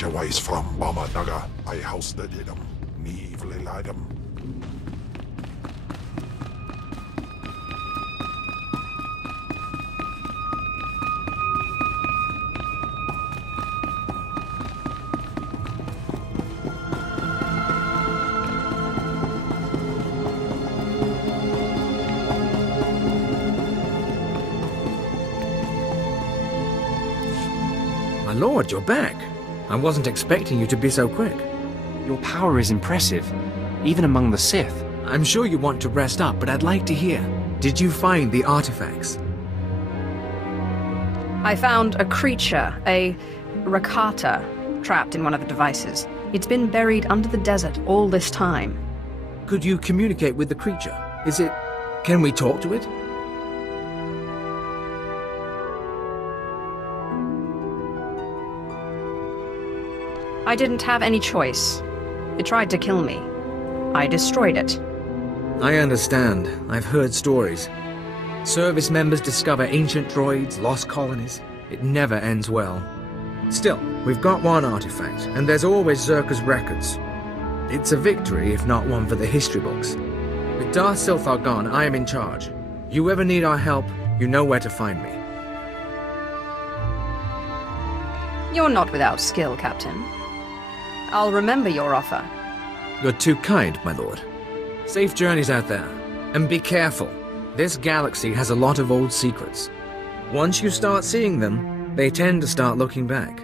creature-wise from Bomadaga, I hosted in them, me evil them. My lord, you're back. I wasn't expecting you to be so quick. Your power is impressive, even among the Sith. I'm sure you want to rest up, but I'd like to hear. Did you find the artifacts? I found a creature, a Rakata, trapped in one of the devices. It's been buried under the desert all this time. Could you communicate with the creature? Is it... Can we talk to it? I didn't have any choice. It tried to kill me. I destroyed it. I understand. I've heard stories. Service members discover ancient droids, lost colonies. It never ends well. Still, we've got one artifact, and there's always Zerka's records. It's a victory, if not one for the history books. With Darth Silthar gone, I am in charge. You ever need our help, you know where to find me. You're not without skill, Captain. I'll remember your offer. You're too kind, my lord. Safe journeys out there. And be careful. This galaxy has a lot of old secrets. Once you start seeing them, they tend to start looking back.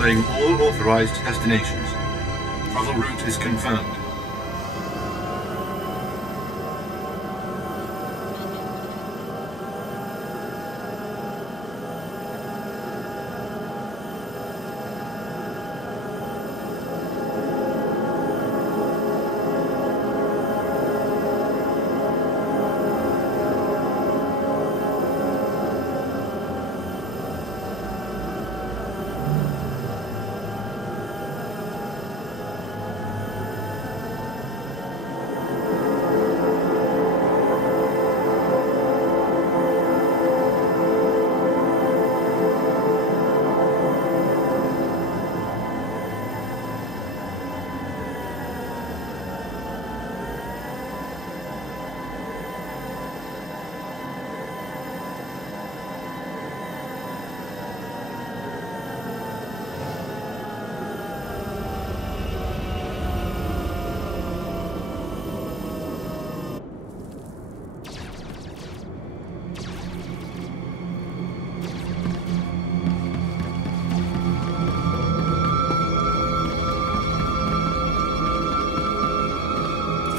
Displaying all authorized destinations. Travel route is confirmed.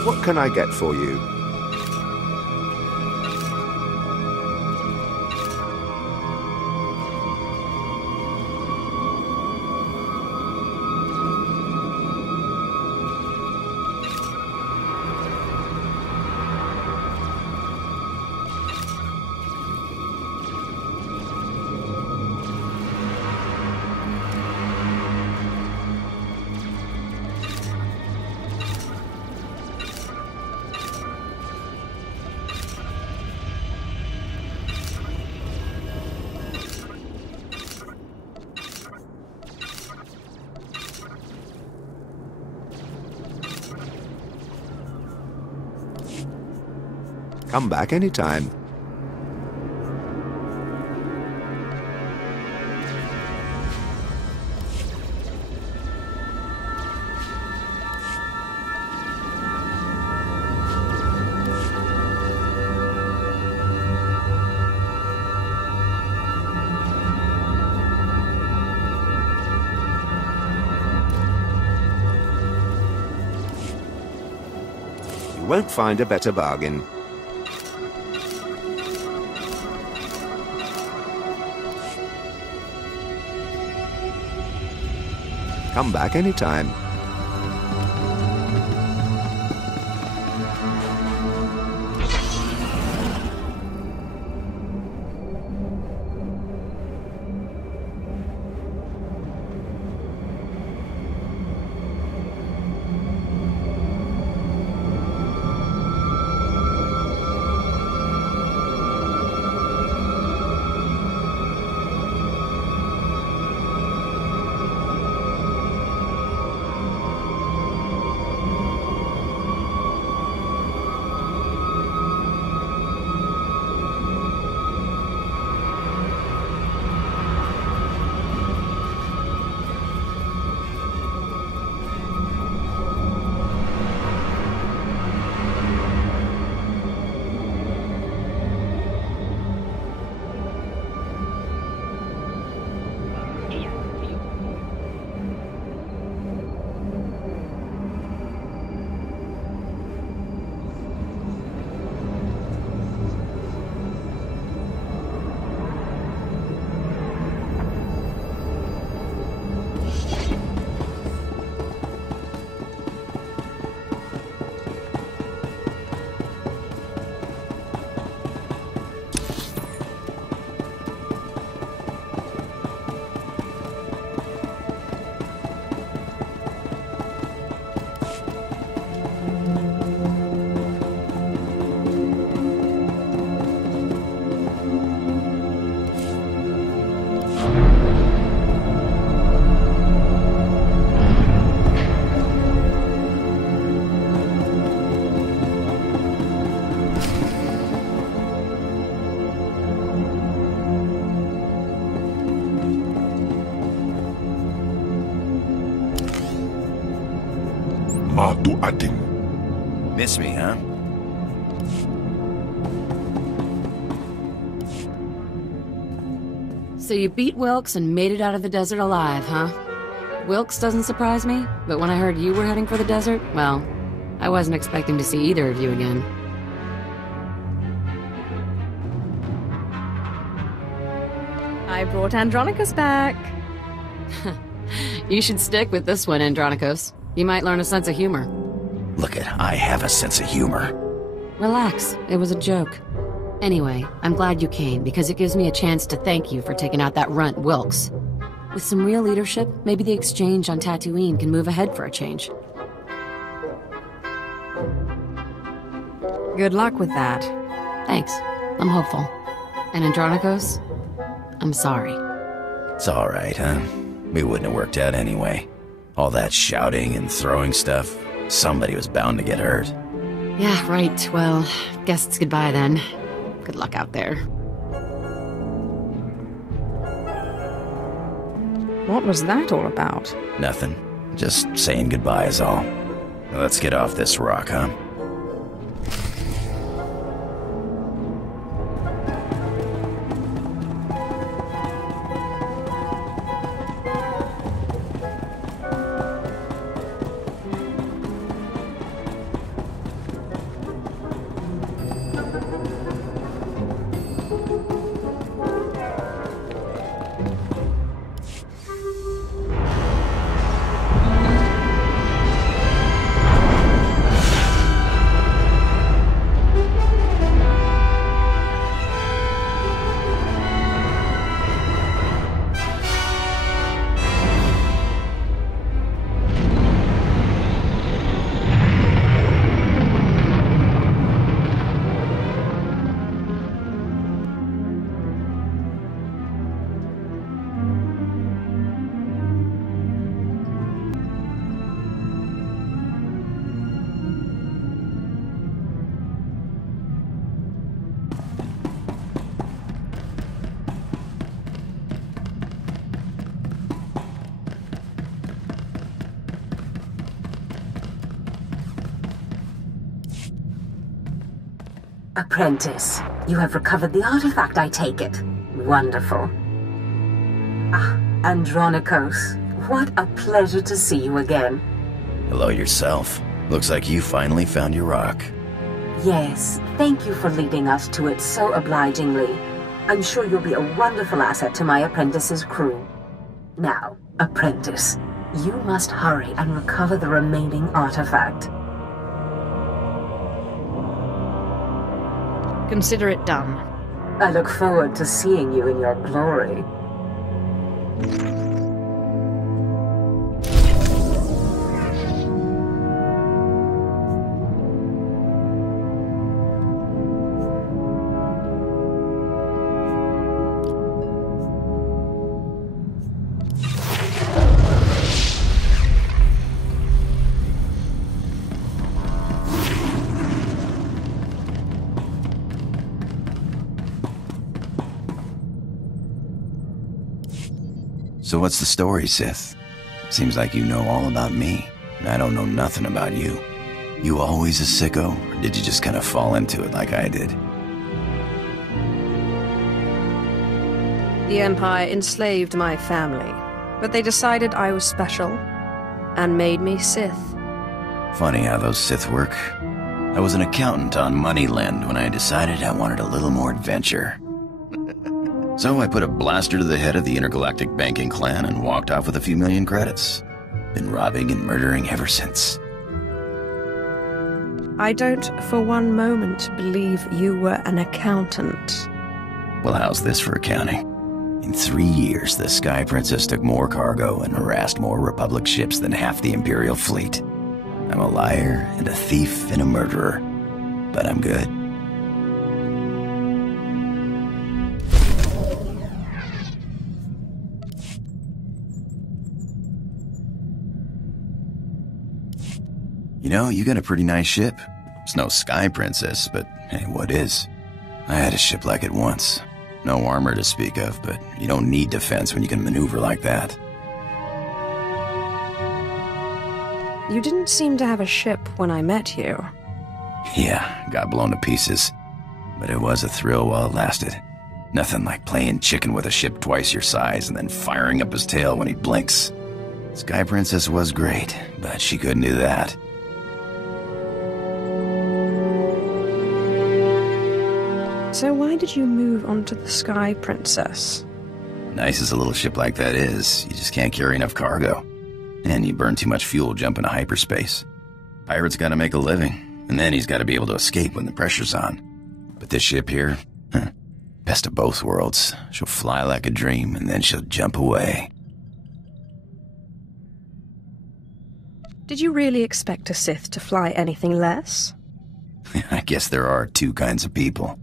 What can I get for you? Come back anytime. You won't find a better bargain. Come back anytime. Matu ating. Miss me, huh? So you beat Wilkes and made it out of the desert alive, huh? Wilkes doesn't surprise me, but when I heard you were heading for the desert, well, I wasn't expecting to see either of you again. I brought Andronicus back. You should stick with this one, Andronicus. You might learn a sense of humor. Look it, I have a sense of humor. Relax, it was a joke. Anyway, I'm glad you came, because it gives me a chance to thank you for taking out that runt, Wilkes. With some real leadership, maybe the exchange on Tatooine can move ahead for a change. Good luck with that. Thanks. I'm hopeful. And Andronicus, I'm sorry. It's alright, huh? We wouldn't have worked out anyway. All that shouting and throwing stuff, somebody was bound to get hurt. Yeah, right. Well, guess it's goodbye then. Good luck out there. What was that all about? Nothing. Just saying goodbye is all. Now let's get off this rock, huh? Apprentice, you have recovered the artifact, I take it. Wonderful. Ah, Andronikos, what a pleasure to see you again. Hello yourself. Looks like you finally found your rock. Yes, thank you for leading us to it so obligingly. I'm sure you'll be a wonderful asset to my apprentice's crew. Now, Apprentice, you must hurry and recover the remaining artifact. Consider it done. I look forward to seeing you in your glory. So what's the story, Sith? Seems like you know all about me, and I don't know nothing about you. You always a sicko, or did you just kind of fall into it like I did? The Empire enslaved my family, but they decided I was special and made me Sith. Funny how those Sith work. I was an accountant on Moneyland when I decided I wanted a little more adventure. So I put a blaster to the head of the intergalactic banking clan and walked off with a few million credits. Been robbing and murdering ever since. I don't for one moment believe you were an accountant. Well, how's this for accounting? In 3 years, the Sky Princess took more cargo and harassed more Republic ships than half the Imperial fleet. I'm a liar and a thief and a murderer, but I'm good. You know, you got a pretty nice ship. It's no Sky Princess, but hey, what is? I had a ship like it once. No armor to speak of, but you don't need defense when you can maneuver like that. You didn't seem to have a ship when I met you. Yeah, got blown to pieces. But it was a thrill while it lasted. Nothing like playing chicken with a ship twice your size and then firing up his tail when he blinks. Sky Princess was great, but she couldn't do that. So why did you move on to the Sky Princess? Nice as a little ship like that is, you just can't carry enough cargo. And you burn too much fuel jumping to hyperspace. Pirate's gotta make a living, and then he's gotta be able to escape when the pressure's on. But this ship here, best of both worlds. She'll fly like a dream, and then she'll jump away. Did you really expect a Sith to fly anything less? I guess there are two kinds of people.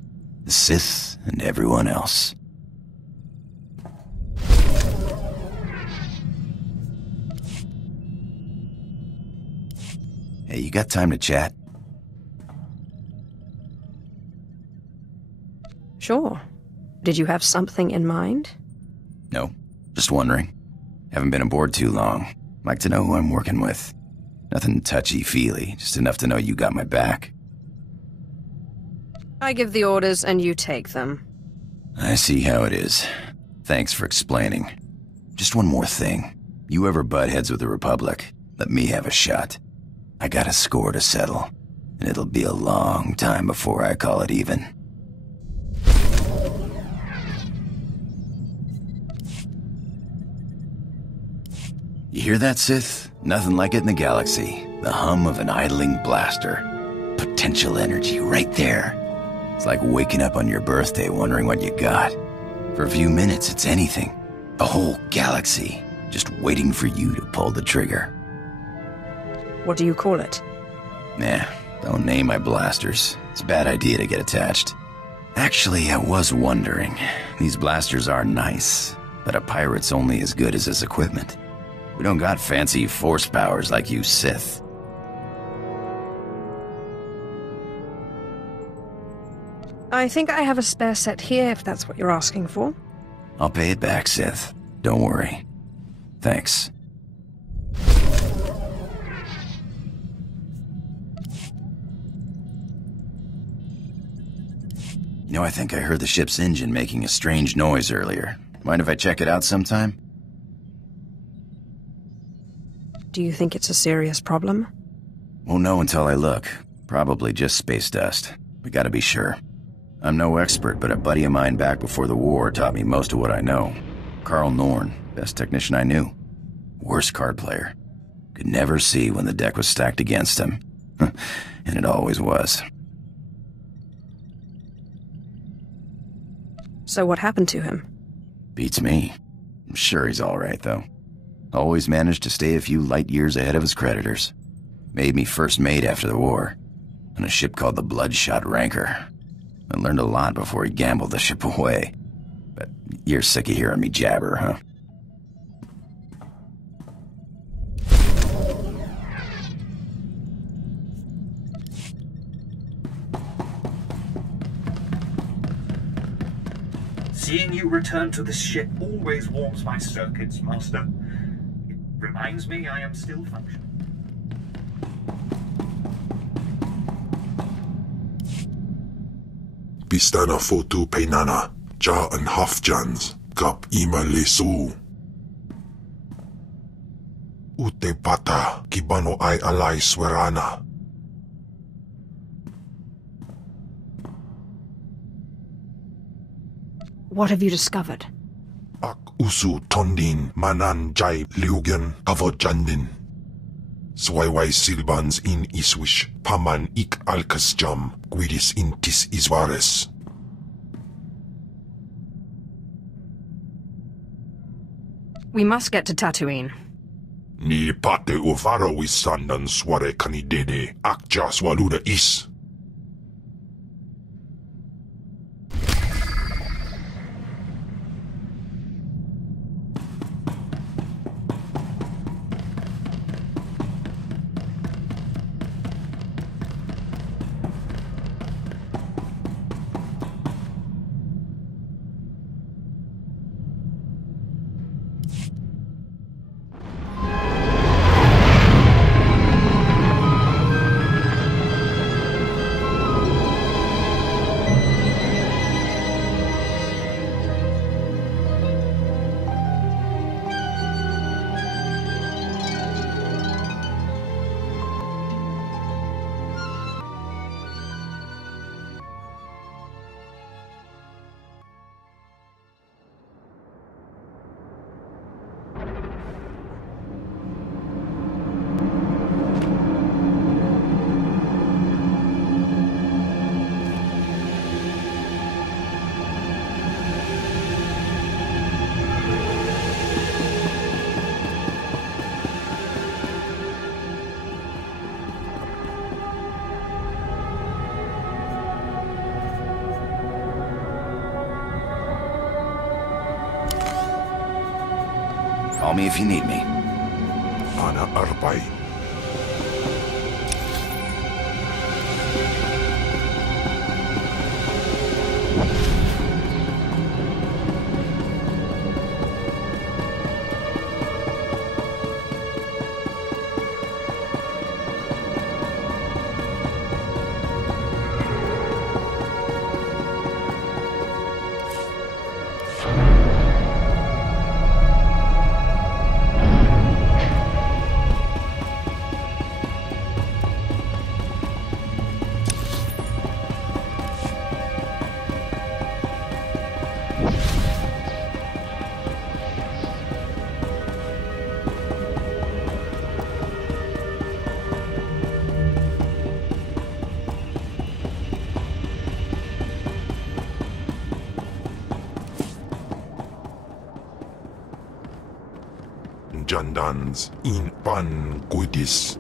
The Sith and everyone else. Hey, you got time to chat? Sure. Did you have something in mind? No, just wondering. Haven't been aboard too long. Like to know who I'm working with. Nothing touchy-feely, just enough to know you got my back. I give the orders and you take them. I see how it is. Thanks for explaining. Just one more thing. You ever butt heads with the Republic, let me have a shot. I got a score to settle, and it'll be a long time before I call it even. You hear that, Sith? Nothing like it in the galaxy. The hum of an idling blaster. Potential energy right there. It's like waking up on your birthday wondering what you got. For a few minutes, it's anything. A whole galaxy, just waiting for you to pull the trigger. What do you call it? Nah, don't name my blasters. It's a bad idea to get attached. Actually, I was wondering. These blasters are nice, but a pirate's only as good as his equipment. We don't got fancy force powers like you Sith. I think I have a spare set here, if that's what you're asking for. I'll pay it back, Sith. Don't worry. Thanks. You know, I think I heard the ship's engine making a strange noise earlier. Mind if I check it out sometime? Do you think it's a serious problem? Won't know until I look. Probably just space dust. We gotta be sure. I'm no expert, but a buddy of mine back before the war taught me most of what I know. Carl Norn, best technician I knew. Worst card player. Could never see when the deck was stacked against him. And it always was. So what happened to him? Beats me. I'm sure he's alright, though. Always managed to stay a few light years ahead of his creditors. Made me first mate after the war, on a ship called the Bloodshot Ranker. I learned a lot before he gambled the ship away. But you're sick of hearing me jabber, huh? Seeing you return to this ship always warms my circuits, Master. It reminds me I am still functioning. Bistana fotu peinana, ja en hafjans, kap ima lesu. Ute pata, kibano ay alay swerana. What have you discovered? Ak usu tondin manan jay liugen kavodjandin. Swayway silbans in iswish, paman ik alkasjam, guidis intis iswares. We must get to Tatooine. Ni pate uvaro wisandan sware kanidede, akja swaluda is. Call me if you need me. Ana arbay. Jandans in pan guidis.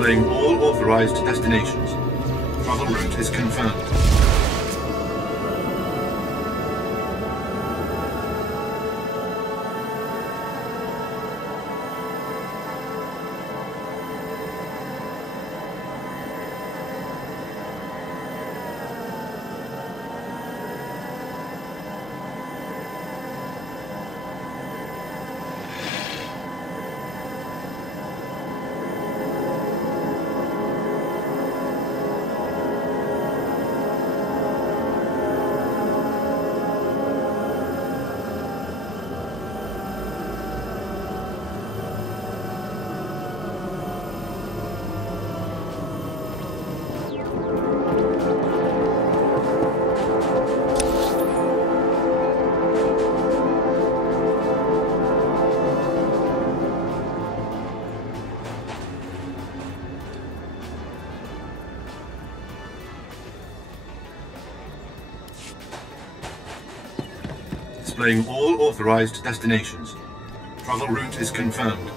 Displaying all authorized destinations. Travel route is confirmed. Displaying all authorized destinations. Travel route is confirmed.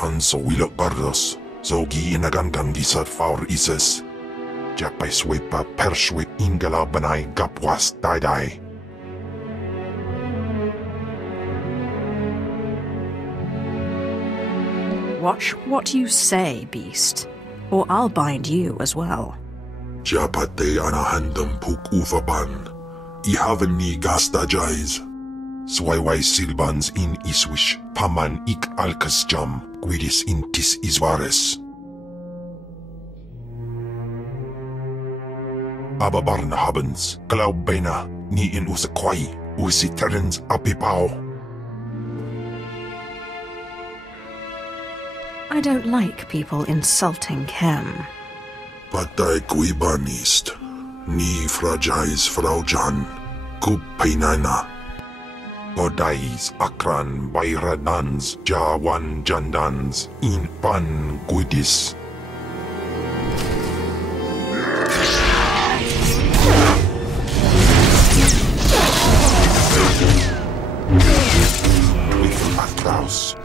Anso wilok bardos, zogi inagandan gisat faur ises. Japay swepa perswe ingala banay gapwas daidai. Watch what you say, beast, or I'll bind you as well. Japate anahandam puk ufaban, ihaven ni gasta jais. Swayway silbans in iswish, paman ik alkas jam, guidis intis isvares. aber Barnhabens, glaub beina, nie in use kwai, usi terens apipao. I don't like people insulting Kem. Patay kuiban ist, ni fragais Frau Jan, kup peinana. Podais akran bayradans, jawan jandans, in pan guidis. With Atlas.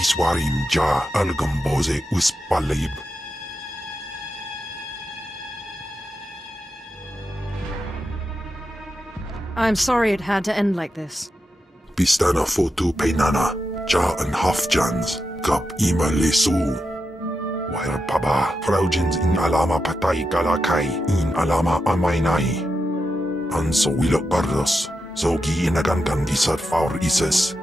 Iswarim ja algamboze uspalib. I'm sorry it had to end like this. Pistana fotu peinana, ja en hafjans, kap ima lesu. Wair paba, fraujins in alama patay galakai, in alama amainai. Anso wilok bardos, zogi inagandan disar faur ises.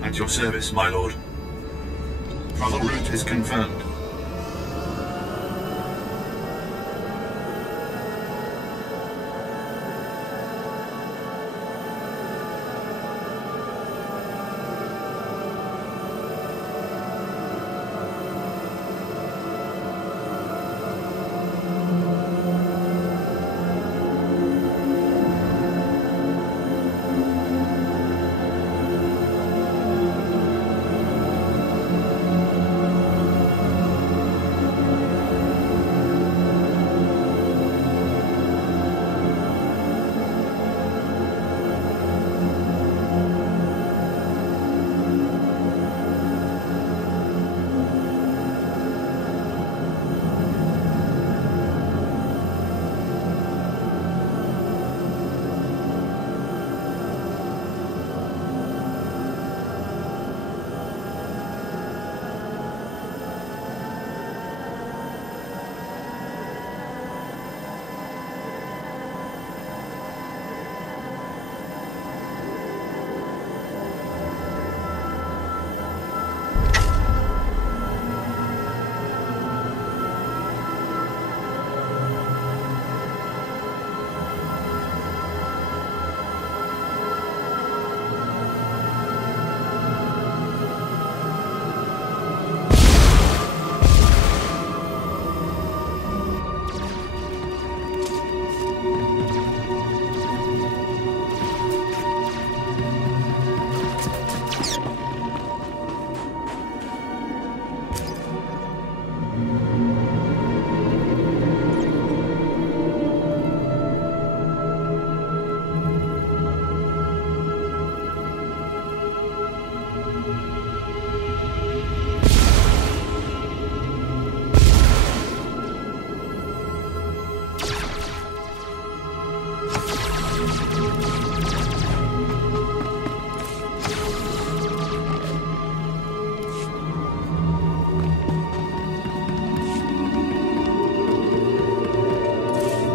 At your service, my lord. Travel route is confirmed.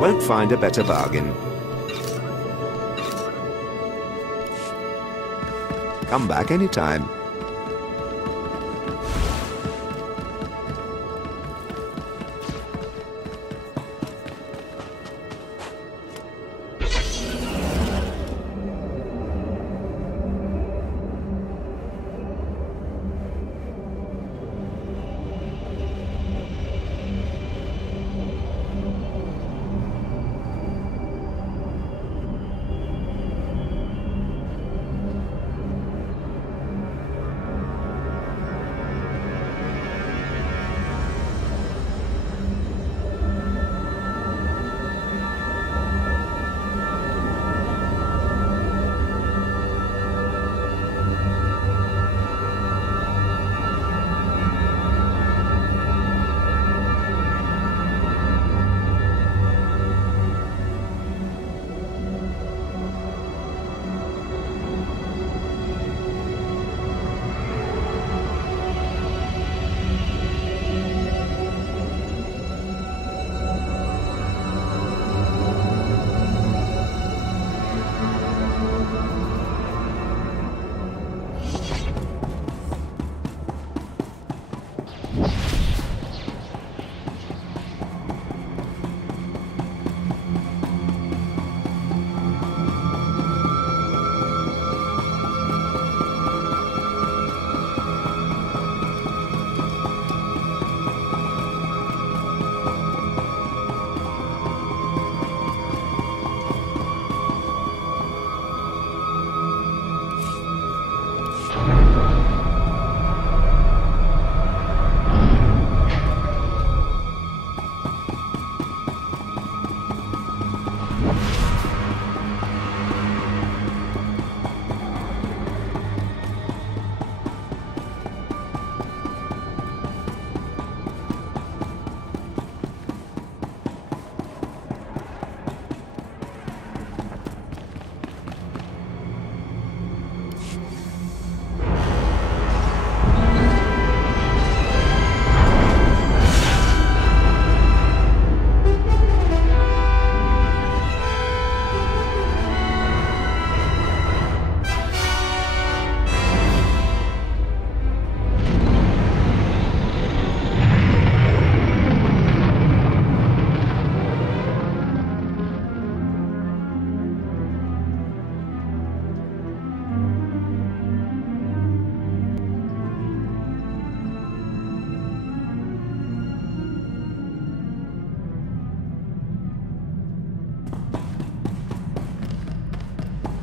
won't find a better bargain. Come back anytime.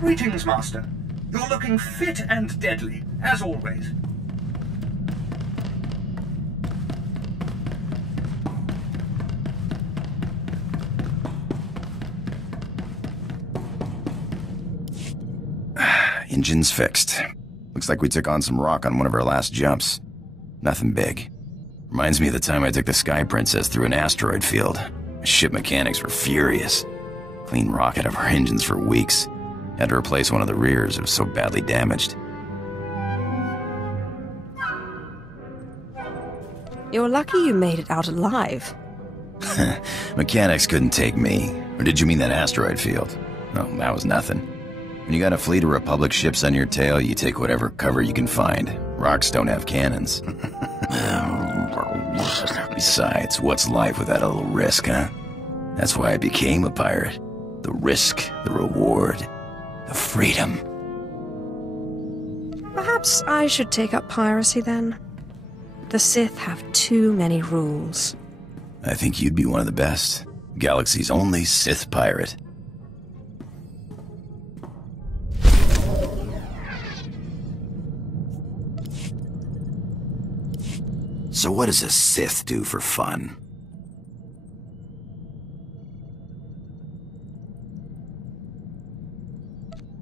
Greetings, Master. You're looking fit and deadly, as always. Engine's fixed. Looks like we took on some rock on one of our last jumps. Nothing big. Reminds me of the time I took the Sky Princess through an asteroid field. My ship mechanics were furious. Clean rock out of our engines for weeks. Had to replace one of the rears, it was so badly damaged. You're lucky you made it out alive. Mechanics couldn't take me. Or did you mean that asteroid field? No, that was nothing. When you got a fleet of Republic ships on your tail, you take whatever cover you can find. Rocks don't have cannons. Besides, what's life without a little risk, huh? That's why I became a pirate. The risk, the reward, the freedom. Perhaps I should take up piracy then. The Sith have too many rules. I think you'd be one of the best. Galaxy's only Sith pirate. So what does a Sith do for fun?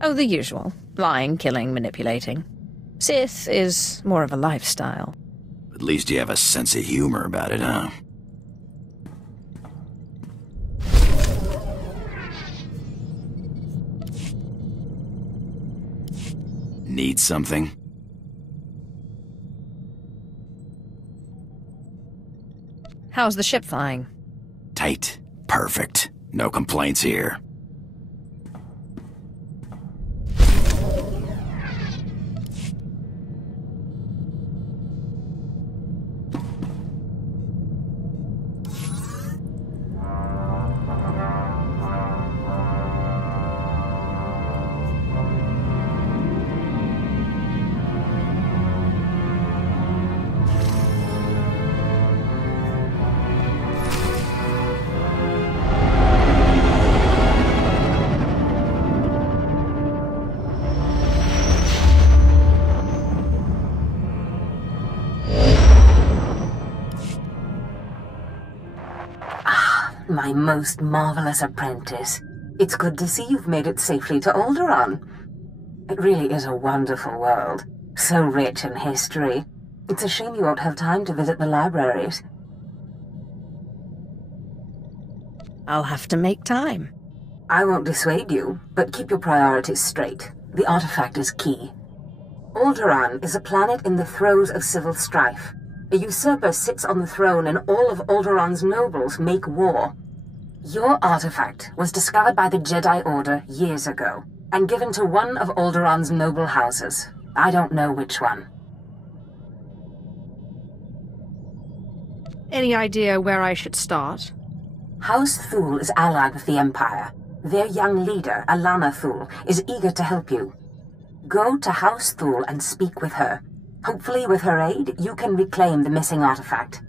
Oh, the usual. Lying, killing, manipulating. Sith is more of a lifestyle. At least you have a sense of humor about it, huh? Need something? How's the ship flying? Tight. Perfect. No complaints here. My most marvelous apprentice. It's good to see you've made it safely to Alderaan. It really is a wonderful world, so rich in history. It's a shame you won't have time to visit the libraries. I'll have to make time. I won't dissuade you, but keep your priorities straight. The artifact is key. Alderaan is a planet in the throes of civil strife. A usurper sits on the throne and all of Alderaan's nobles make war. Your artifact was discovered by the Jedi Order years ago, and given to one of Alderaan's noble houses. I don't know which one. Any idea where I should start? House Thule is allied with the Empire. Their young leader, Alana Thule, is eager to help you. Go to House Thule and speak with her. Hopefully, with her aid, you can reclaim the missing artifact.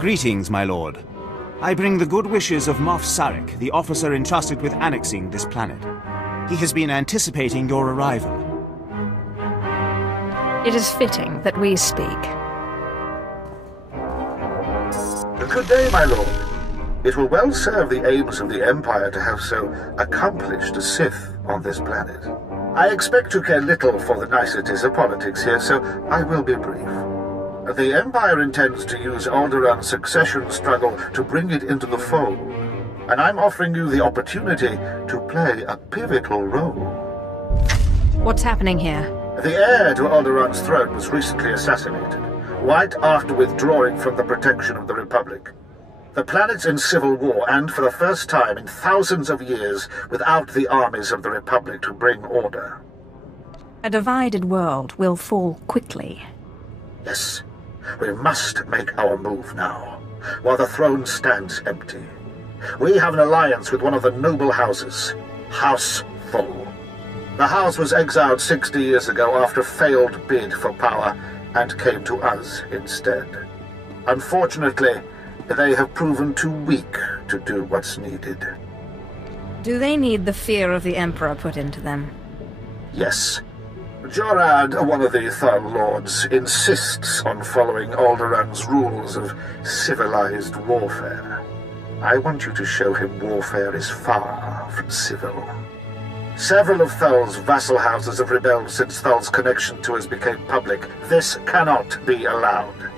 Greetings, my lord. I bring the good wishes of Moff Sarek, the officer entrusted with annexing this planet. He has been anticipating your arrival. It is fitting that we speak. Good day, my lord. It will well serve the aims of the Empire to have so accomplished a Sith on this planet. I expect to care little for the niceties of politics here, so I will be brief. The Empire intends to use Alderaan's succession struggle to bring it into the fold, and I'm offering you the opportunity to play a pivotal role. What's happening here? The heir to Alderaan's throne was recently assassinated, right after withdrawing from the protection of the Republic. The planet's in civil war, and for the first time in thousands of years, without the armies of the Republic to bring order. A divided world will fall quickly. Yes. We must make our move now, while the throne stands empty. We have an alliance with one of the noble houses, House Thule. The house was exiled 60 years ago after a failed bid for power, and came to us instead. Unfortunately, They have proven too weak to do what's needed. Do they need the fear of the Emperor put into them? Yes. Jorad, one of the Thal Lords, insists on following Alderaan's rules of civilized warfare. I want you to show him warfare is far from civil. Several of Thal's vassal houses have rebelled since Thal's connection to us became public. This cannot be allowed.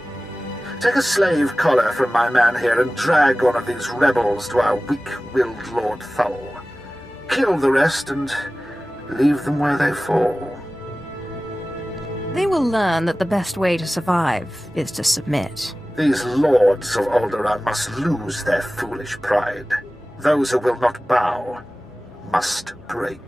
Take a slave collar from my man here and drag one of these rebels to our weak-willed Lord Thal. Kill the rest and leave them where they fall. They will learn that the best way to survive is to submit. These lords of Alderaan must lose their foolish pride. Those who will not bow must break.